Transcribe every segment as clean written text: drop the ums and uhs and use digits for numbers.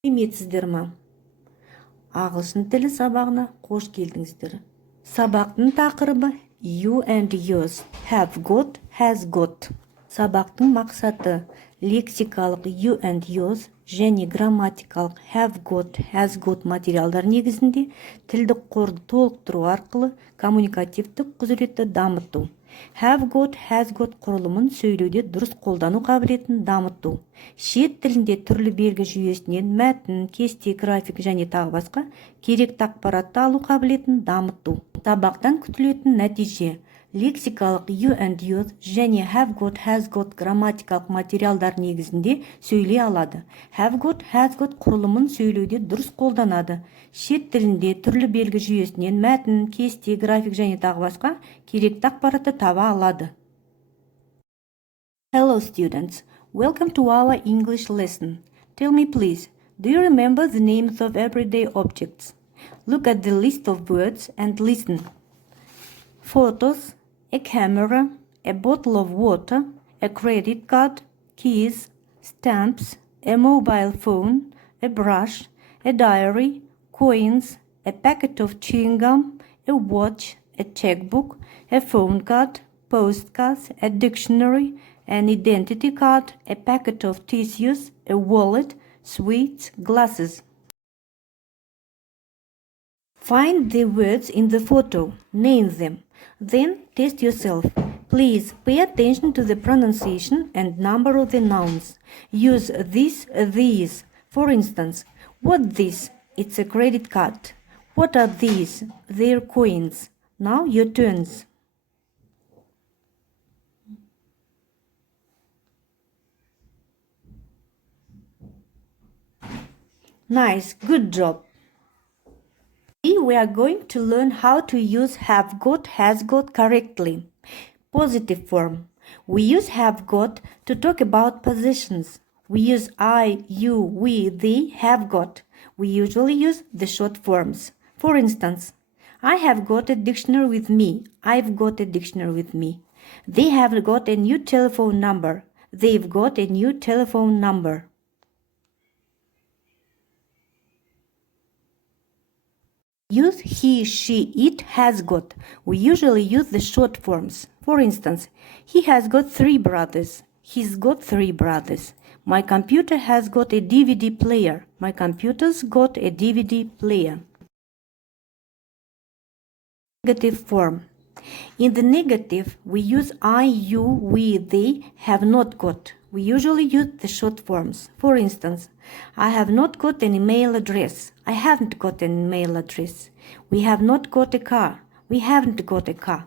Сәлеметсіздер ме? Ағылшын тілі сабағына қош келдіңіздер. Сабақтың тақырыбы You and yours, have got, has got. Сабақтың мақсаты лексикалық you and yours және грамматикалық have got, has got материалдар негізінде тілдік қорды толықтыру арқылы коммуникативтік құзыретті дамыту. Have got, has got құрылымын сөйлеуде дұрыс қолдану қабілетін дамыту. Шет тілінде түрлі белгі жүйесінен мәтін, кесте, график және тағы басқа керекті ақпаратты алу қабілетін дамыту. Сабақтан күтілетін нәтиже лексикалық you and yours және have got, has got грамматикалық материалдар негізінде сөйлей алады. Have got, has got құрылымын сөйлеуде дұрыс қолданады. Шет тілінде түрлі белгі жүйесінен мәтін, кесте, график және тағы басқа керекті ақпаратты таба алады. Hello students, welcome to our English lesson. Tell me please, do you remember the names of everyday objects? Look at the list of words and listen. Photos, a camera, a bottle of water, a credit card, keys, stamps, a mobile phone, a brush, a diary, coins, a packet of chewing gum, a watch, a checkbook, a phone card, postcards, a dictionary, an identity card, a packet of tissues, a wallet, sweets, glasses. Find the words in the photo, name them, then test yourself. Please pay attention to the pronunciation and number of the nouns. Use this, these. For instance, what this? It's a credit card. What are these? They're coins. Now your turns. Nice, good job. We are going to learn how to use have got, has got correctly. Positive form. We use have got to talk about possessions. We use I, you, we, they, have got. We usually use the short forms. For instance, I have got a dictionary with me. I've got a dictionary with me. They have got a new telephone number. They've got a new telephone number. Use he, she, it, has got. We usually use the short forms. For instance, he has got 3 brothers. He's got 3 brothers. My computer has got a DVD player. My computer's got a DVD player. Negative form. In the negative, we use I, you, we, they, have not got. We usually use the short forms. For instance, I have not got an email address. I haven't got an email address. We have not got a car. We haven't got a car.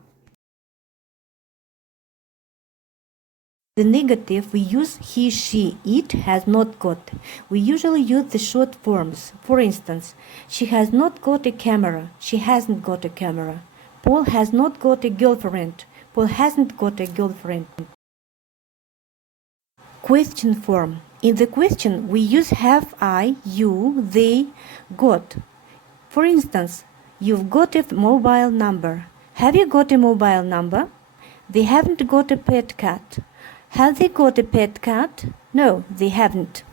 The negative, we use he, she, it, has not got. We usually use the short forms. For instance, she has not got a camera. She hasn't got a camera. Paul has not got a girlfriend. Paul hasn't got a girlfriend. Question form. In the question, we use have I, you, they, got. For instance, you've got a mobile number. Have you got a mobile number? They haven't got a pet cat. Have they got a pet cat? No, they haven't.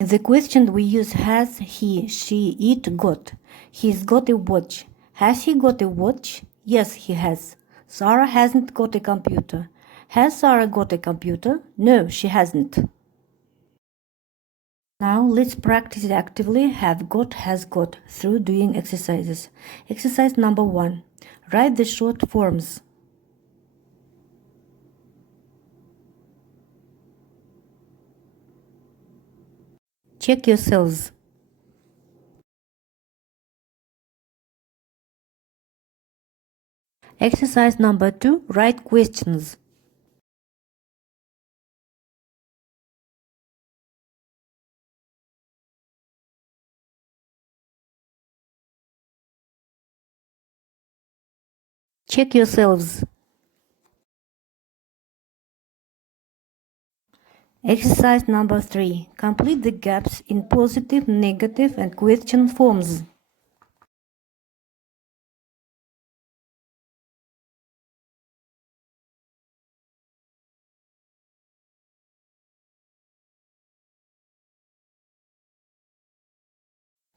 In the question, we use has he, she, it got. He's got a watch. Has he got a watch? Yes, he has. Sarah hasn't got a computer. Has Sarah got a computer? No, she hasn't. Now let's practice actively have got, has got through doing exercises. Exercise number 1. Write the short forms. Check yourselves. Exercise number 2. Write questions. Check yourselves. Exercise number 3. Complete the gaps in positive, negative, and question forms.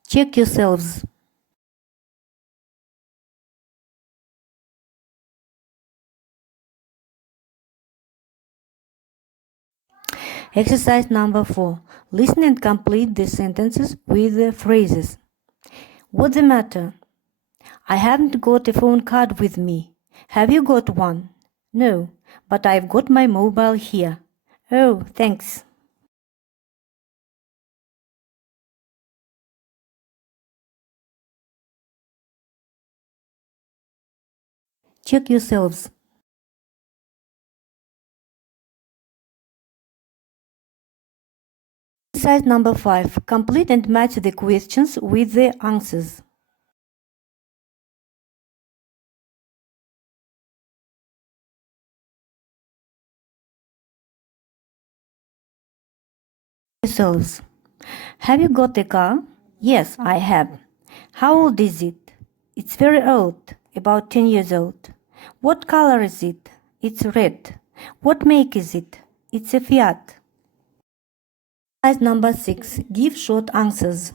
Check yourselves. Exercise number 4. Listen and complete the sentences with the phrases. What's the matter? I haven't got a phone card with me. Have you got one? No, but I've got my mobile here. Oh, thanks. Check yourselves. Exercise number 5. Complete and match the questions with the answers. Yourselves. Have you got a car? Yes, I have. How old is it? It's very old, about 10 years old. What color is it? It's red. What make is it? It's a Fiat. Exercise number 6. Give short answers.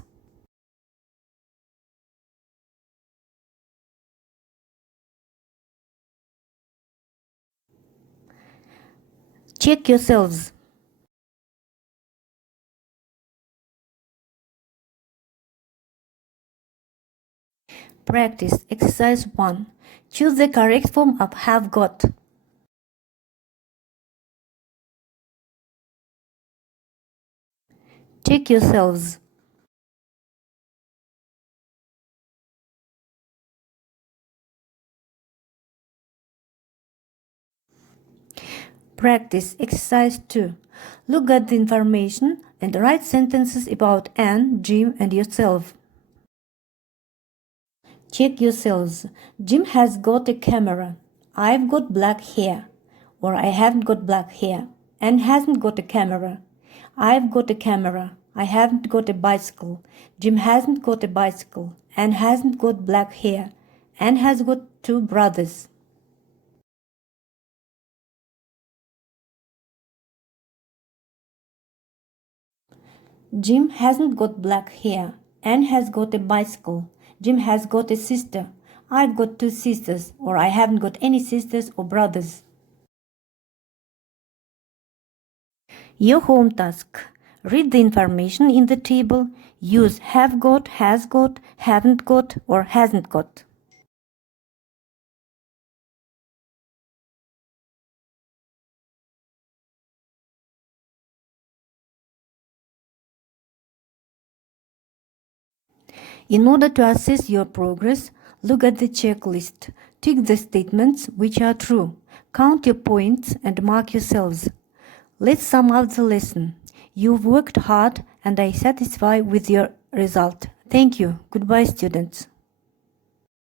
Check yourselves. Practice. Exercise 1. Choose the correct form of have got. Check yourselves. Practice. Exercise 2. Look at the information and write sentences about Anne, Jim, and yourself. Check yourselves. Jim has got a camera. I've got black hair. Or I haven't got black hair. Anne hasn't got a camera. I've got a camera. I haven't got a bicycle. Jim hasn't got a bicycle. Anne hasn't got black hair. Anne has got 2 brothers. Jim hasn't got black hair. Anne has got a bicycle. Jim has got a sister. I've got 2 sisters, or I haven't got any sisters or brothers. Your home task. Read the information in the table. Use have got, has got, haven't got, or hasn't got. In order to assess your progress, look at the checklist. Tick the statements which are true. Count your points and mark yourselves. Let's sum up the lesson. You've worked hard and are satisfied with your result. Thank you. Goodbye, students.